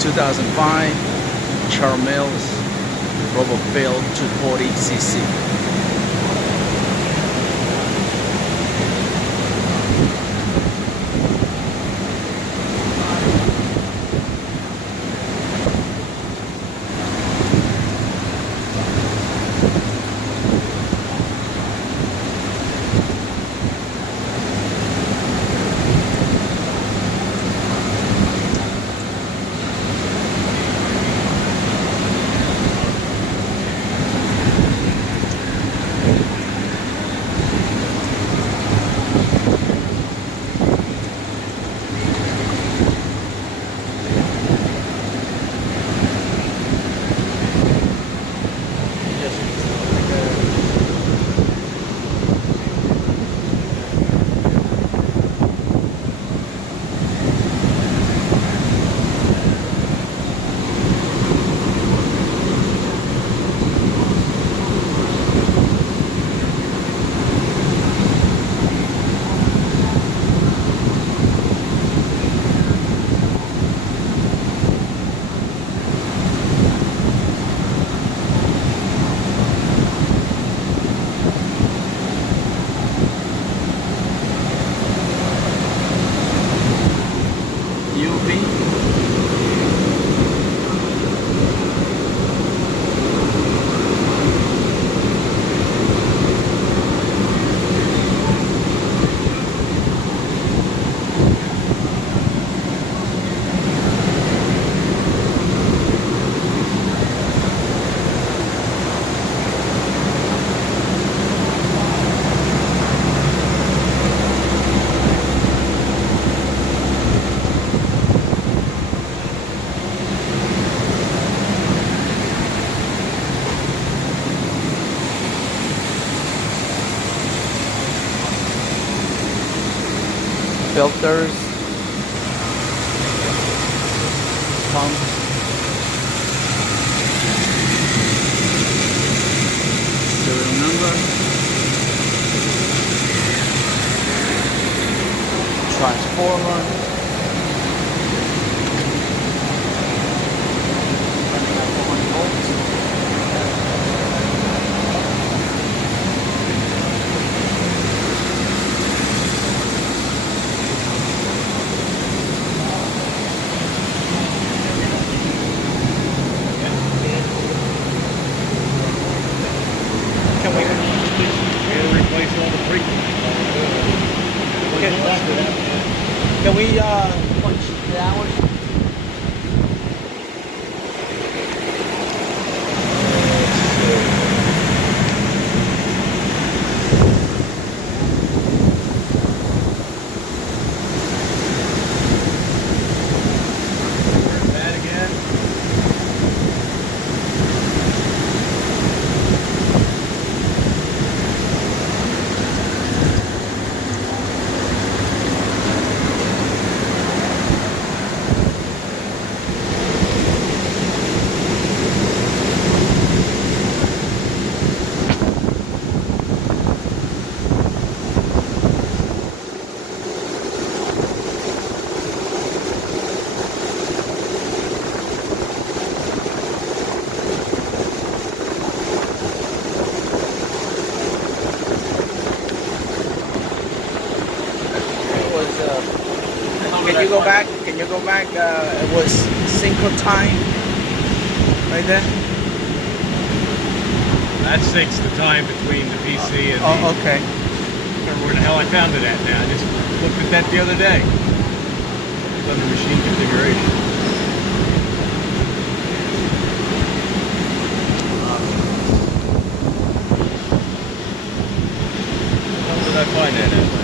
2005 Charmels RoboFill 240cc. Filters, pumps, serial number, transformer, running at 400 volts. Can we punch the hours? That again. Can you go back? Can you go back? It was Cinco time, right there. That syncs the time between the PC and Oh, the... okay. I don't remember where the hell I found it at now. I just looked at that the other day. It's under machine configuration. How did I find that at?